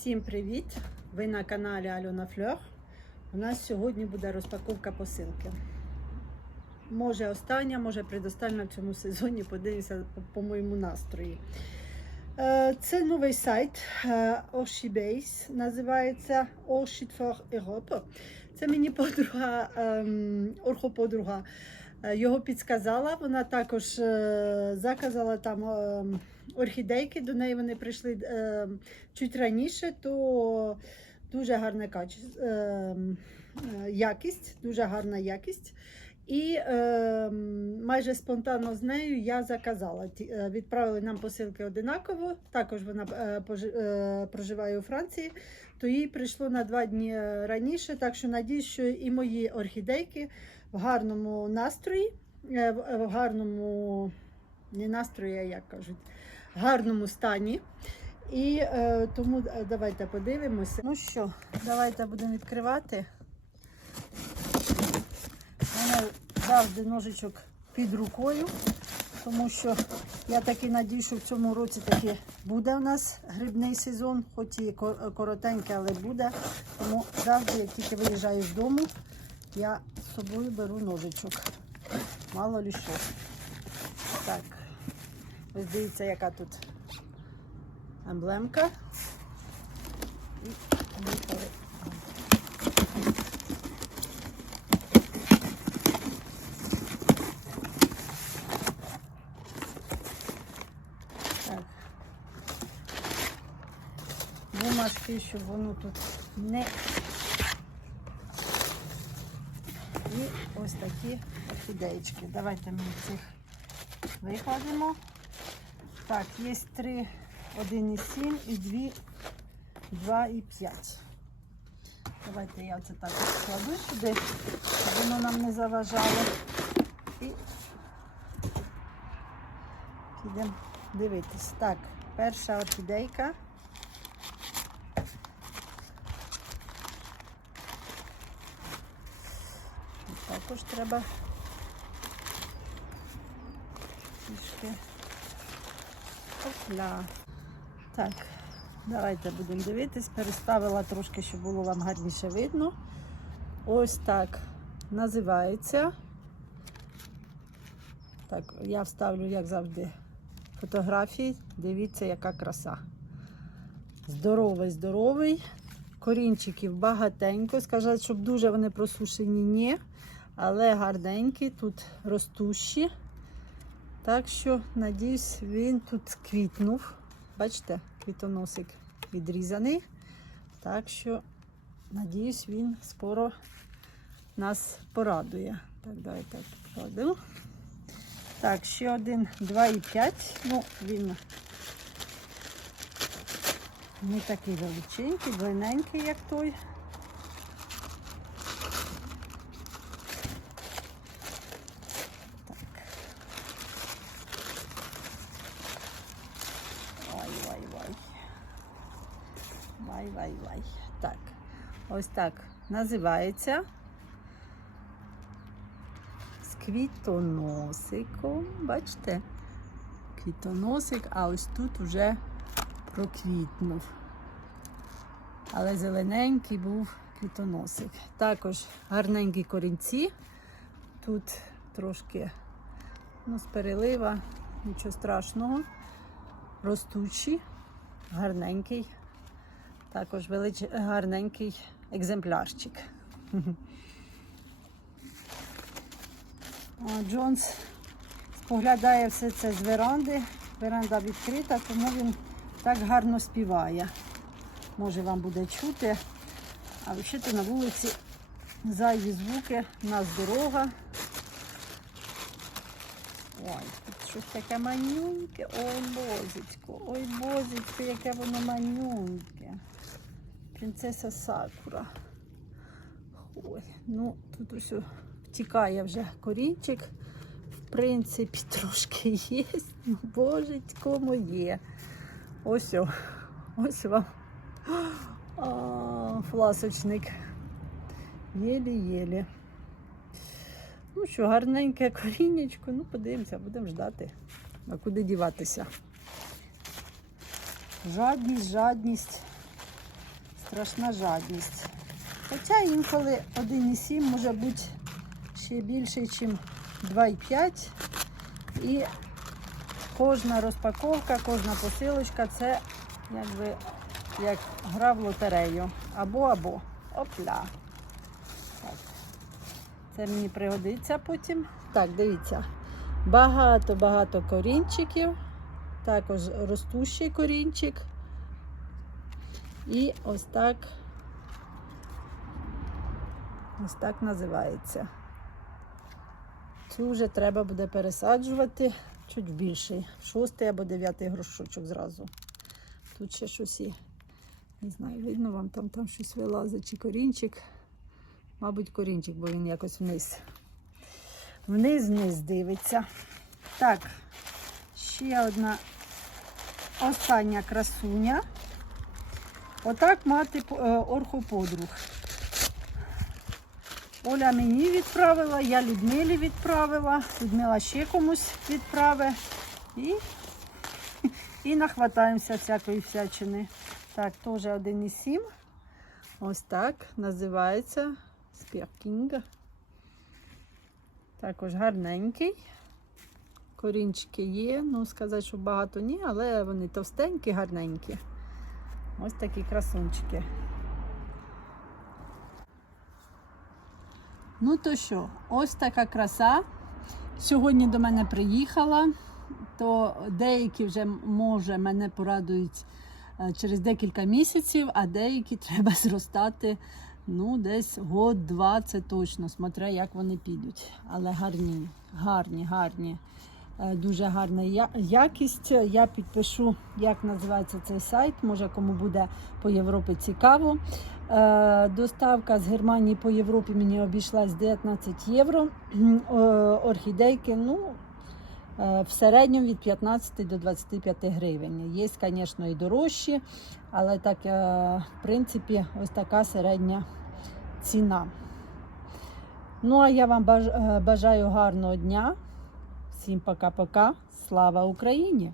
Всім привіт! Ви на каналі Альона Фльор. У нас сьогодні буде розпаковка посилки. Може остання, може предостання в цьому сезоні. Подивимося по, моєму настрої. Е, Це новий сайт е, Oshibase, називається Orchid for Europe. Це мені подруга, ем, орхоподруга е, його підсказала. Вона також заказала там ем, орхідейки. До неї вони прийшли ем, чуть раніше, то дуже гарна каче- ем, е, якість, дуже гарна якість. І е, майже спонтанно з нею я заказала. Е, Відправили нам посилки одинаково. Також вона е, е, проживає у Франції, то їй прийшло на два дні е, раніше. Так що надіюсь, що і мої орхідейки в гарному настрої, е, в гарному не настрої, а як кажуть, гарному стані. І е, тому е, давайте подивимося. Ну що, давайте будемо відкривати. У мене завжди ножичок під рукою, тому що я таки надію, що в цьому році таки буде у нас грибний сезон, хоч і коротенький, але буде. Тому завжди, як тільки виїжджаю з дому, я з собою беру ножичок. Мало лі що. Так, ось дивіться, яка тут емблемка. І поїхали. Бумажки, щоб воно тут не. І ось такі орхідеєчки. Давайте ми цих викладемо. Так, є три 1,7 і 2, 2,5. Давайте я це так складу сюди, щоб воно нам не заважало. І підемо дивитись. Так, перша орхідейка. Також треба трішки. Опля. Так, давайте будемо дивитись. Переставила трошки, щоб було вам гарніше видно. Ось так називається. Так, я вставлю, як завжди, фотографії. Дивіться, яка краса. Здоровий, здоровий. Корінчиків багатенько. Скажуть, щоб дуже вони просушені, ні. Але гарненькі, тут ростущі. Так що, надіюсь, він тут квітнув. Бачите, квітоносик відрізаний. Так що, надіюсь, він скоро нас порадує. Так, давайте покладу. Так, ще один 2,5. Ну, він не такий величенький, длинненький, як той. Так. Ой, вай, вай. Вай, вай, вай. Так. Ось так називається. З квітоносиком. Бачите? Квітоносик, а ось тут вже проквітнув. Але зелененький був квітоносик. Також гарненькі корінці. Тут трошки ну, з перелива, нічого страшного. Ростучі, гарненький, також велич... гарненький екземплярчик. О, Джонс споглядає все це з веранди. Веранда відкрита, тому він так гарно співає. Може вам буде чути. А взагалі на вулиці зайві звуки, у нас дорога. Ой, тут щось таке манюньке. Ой, бозечко, ой, бозечко, яке воно манюньке. Принцеса Сакура. Ой, ну тут ось втікає вже корінчик. В принципі, трошки є. Ну, божечко моє. Ось, о, ось вам а, фласочник. Єлі-єлі. Ну що, гарненьке корінечко. Ну, подивимося, будемо ждати. А куди діватися? Жадність, жадність. Страшна жадність. Хоча інколи 1,7 може бути ще більше, ніж 2,5. І кожна розпаковка, кожна посилочка це якби як гра в лотерею. Або або. Опля. Так. Це мені пригодиться потім. Так, дивіться. Багато-багато корінчиків. Також ростущий корінчик. І ось так. Ось так називається. Цю вже треба буде пересаджувати чуть більший. Шостий або дев'ятий горшочок зразу. Тут ще щось є. Не знаю, видно вам там, там щось вилазить чи корінчик. Мабуть, корінчик, бо він якось вниз. Вниз вниз дивиться. Так, ще одна остання красуня. Отак мати е, орхоподруг. Оля мені відправила, я Людмилі відправила, Людмила ще комусь відправить. І, і нахватаємося всякої всячини. Так, теж 1,7. Ось так називається спіркінг. Також гарненький. Корінчики є. Ну, сказати, що багато ні, але вони товстенькі, гарненькі. Ось такі красунчики. Ну то що, ось така краса. Сьогодні до мене приїхала, то деякі вже може мене порадують е, через декілька місяців, а деякі треба зростати ну, десь год-два, це точно, смотря як вони підуть. Але гарні, гарні, гарні. Е, Дуже гарна якість. Я підпишу, як називається цей сайт. Може, кому буде по Європі цікаво. Е, Доставка з Германії по Європі мені обійшлась 19 євро. Орхідейки, ну, е, в середньому від 15 до 25 гривень. Є, звісно, і дорожчі, але так, в принципі, ось така середня ціна. Ну, а я вам бажаю гарного дня. Всім пока-пока. Слава Україні!